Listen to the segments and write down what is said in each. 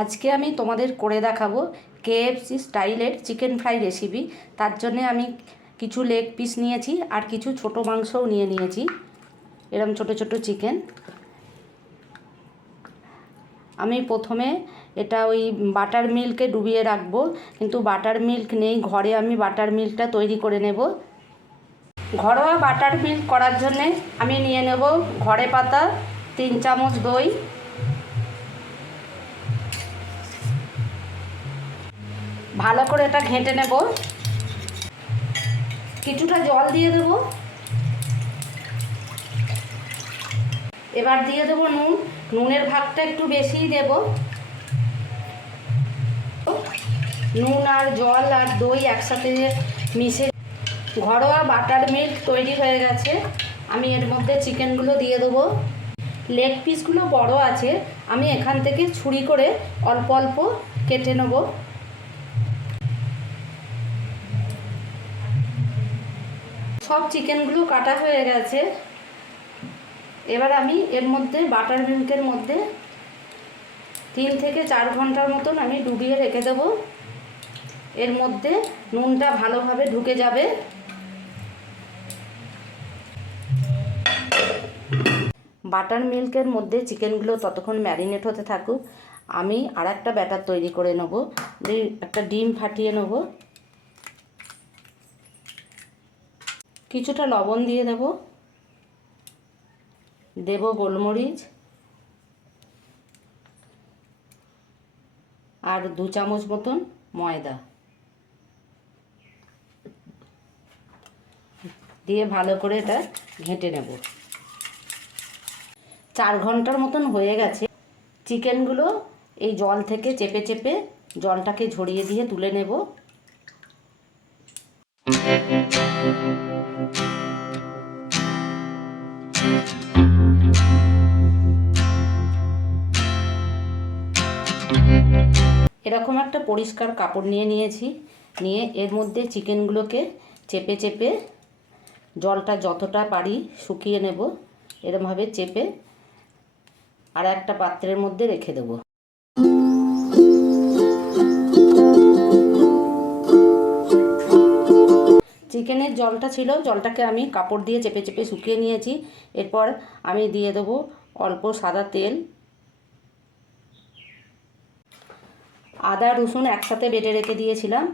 আজকে আমি তোমাদের করে দেখাবো কেএফসি স্টাইলের চিকেন ফ্রাই রেসিপি। তার জন্যে আমি কিছু লেগ পিস নিয়েছি আর কিছু ছোট মাংসও নিয়ে নিয়েছি। এরম ছোট ছোট চিকেন। আমি প্রথমে এটা ওই বাটার মিল্কে ডুবিয়ে রাখব, কিন্তু বাটার মিল্ক নেই, ঘরে আমি বাটার মিল্কটা তৈরি করে নেব। ঘরোয়া বাটার মিল্ক করার জন্যে আমি নিয়ে নেব ঘরে পাতা, তিন চামচ দই ভালো করে এটা ঘেঁটে নেব। কিছুটা জল দিয়ে দেব। এবার দিয়ে দেবো নুন। নুনের ভাগটা একটু বেশিই দেব। নুন আর জল আর দই একসাথে মিশে ঘরোয়া বাটার মিল্ক তৈরি হয়ে গেছে। আমি এর মধ্যে চিকেনগুলো দিয়ে দেবো। লেগ পিসগুলো বড় আছে। আমি এখান থেকে ছুরি করে অল্প অল্প কেটে নেব। সব চিকেনগুলো কাটা হয়ে গেছে। এবার আমি এর মধ্যে বাটার মিল্কের মধ্যে তিন থেকে চার ঘণ্টার মতন আমি ডুবিয়ে রেখে দেব। এর মধ্যে নুনটা ভালোভাবে ঢুকে যাবে। বাটার মিল্কের মধ্যে চিকেনগুলো ততক্ষণ ম্যারিনেট হতে থাকুক। আমি আর একটা ব্যাটার তৈরি করে নেব। একটা ডিম ফাটিয়ে নেব। কিছুটা লবণ দিয়ে দেব। দেব গোলমরিচ। আর দু চামচ মতন ময়দা। দিয়ে ভালো করে এটা ঘেঁটে নেব। চার ঘণ্টার মতন হয়ে গেছে। চিকেনগুলো এই জল থেকে চেপে চেপে জলটাকে ঝরিয়ে দিয়ে তুলে নেব। পরিষ্কার কাপড় নিয়ে নিয়েছি। নিয়ে এর মধ্যে চিকেনগুলোকে চেপে চেপে জলটা যতটা পারি শুকিয়ে নেব। এরমভাবে চেপে আর একটা পাত্রের মধ্যে রেখে দেব। চিকেনের জলটা ছিল, জলটাকে আমি কাপড় দিয়ে চেপে চেপে শুকিয়ে নিয়েছি। এরপর আমি দিয়ে দেবো অল্প সাদা তেল। আদা, রসুন একসাথে বেটে রেখে দিয়েছিলাম,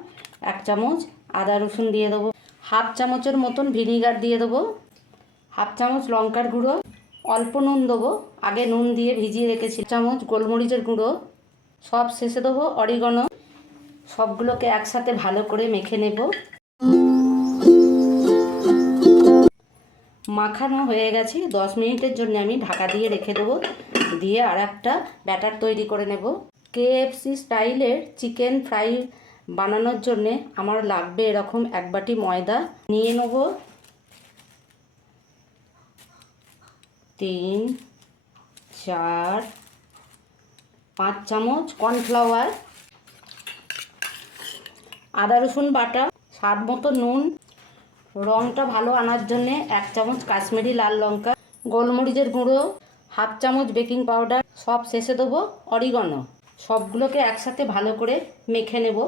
এক চামচ। আদা, রসুন দিয়ে দেবো। হাফ চামচের মতন ভিনিগার দিয়ে দেবো। হাফ চামচ লঙ্কার গুঁড়ো। অল্প নুন দেবো। আগে নুন দিয়ে ভিজিয়ে রেখেছি। চামচ গোলমরিচের গুঁড়ো। সব শেষে দেবো অরিগনো। সবগুলোকে একসাথে ভালো করে মেখে নেব। মাখানো হয়ে গেছে। দশ মিনিটের জন্য আমি ঢাকা দিয়ে রেখে দেবো। দিয়ে আর একটা ব্যাটার তৈরি করে নেব। কেএফসি স্টাইলের চিকেন ফ্রাই বানানোর জন্যে আমার লাগবে এরকম এক বাটি ময়দা। নিয়ে নেব তিন, চার, পাঁচ চামচ কর্নফ্লাওয়ার, আদা রসুন বাটা, স্বাদ মতো নুন রঙটা ভালো আনার জন্যে এক চামচ কাশ্মীরি লাল লঙ্কা, গোলমরিচের গুঁড়ো, হাফ চামচ বেকিং পাউডার, সব শেষে দেবো অরিগনো। সবগুলোকে একসাথে ভালো করে মেখে নেব।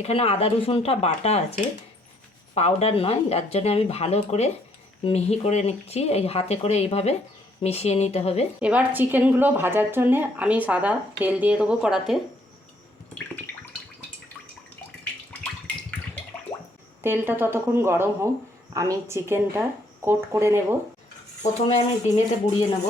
এখানে আদা, রসুনটা বাটা আছে, পাউডার নয়, যার জন্য আমি ভালো করে মিহি করে নিচ্ছি। এই হাতে করে এইভাবে মিশিয়ে নিতে হবে। এবার চিকেনগুলো ভাজার জন্য আমি সাদা তেল দিয়ে দেবো কড়াতে। তেলটা ততক্ষণ গরম হোক, আমি চিকেনটা কোট করে নেব। প্রথমে আমি ডিমেতে বুড়িয়ে নেব।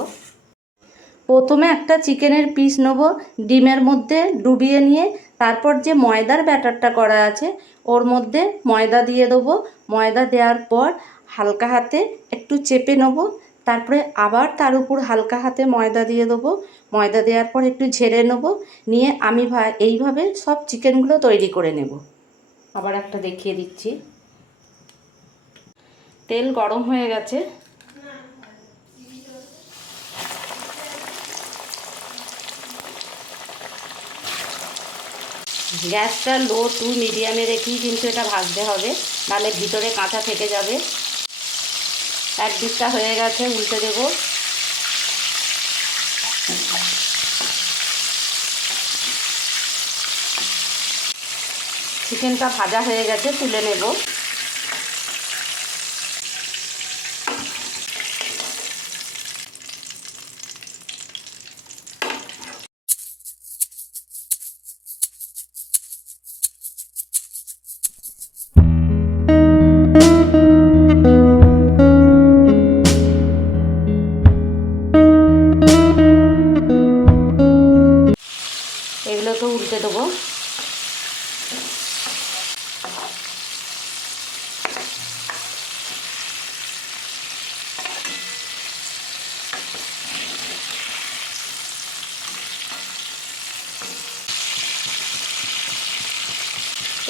প্রথমে একটা চিকেনের পিস নেব, ডিমের মধ্যে ডুবিয়ে নিয়ে, তারপর যে ময়দার ব্যাটারটা করা আছে, ওর মধ্যে ময়দা দিয়ে দেবো। ময়দা দেওয়ার পর হালকা হাতে একটু চেপে নেব, তারপরে আবার তার উপর হালকা হাতে ময়দা দিয়ে দেবো। ময়দা দেওয়ার পর একটু ঝেড়ে নেব, নিয়ে আমি এইভাবে সব চিকেনগুলো তৈরি করে নেব। আবার একটা দেখিয়ে দিচ্ছি। তেল গরম হয়ে গেছে। গ্যাসটা লো টু মিডিয়ামে রেখেই কিন্তু এটা ভাজতে হবে নাহলে ভিতরে কাঁচা থেকে যাবে। এক দিকটা হয়ে গেছে, উল্টে দেব। চিকেনটা ভাজা হয়ে গেছে, তুলে নেব।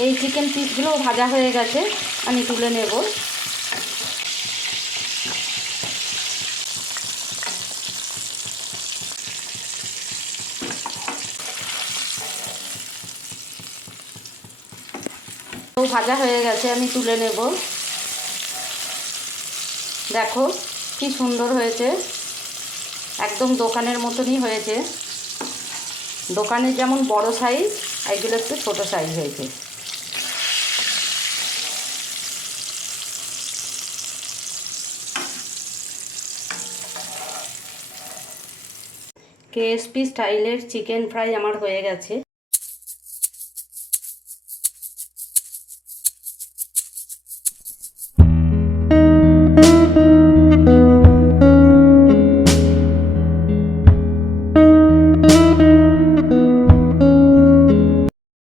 এই চিকেন পিসগুলো ভাজা হয়ে গেছে, আমি তুলে নেব। ভাজা হয়ে গেছে, আমি তুলে নেব। দেখো কি সুন্দর হয়েছে। একদম দোকানের মতনই হয়েছে। দোকানে যেমন বড় সাইজ এগুলো একটু ছোটো সাইজ হয়েছে। কেএসপি স্টাইলের চিকেন ফ্রাই আমার হয়ে গেছে।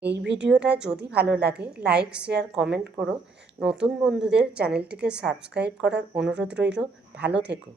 এই ভিডিওটা যদি ভালো লাগে, লাইক, শেয়ার, কমেন্ট করো। নতুন বন্ধুদের চ্যানেলটিকে সাবস্ক্রাইব করার অনুরোধ রইল। ভালো থেকো।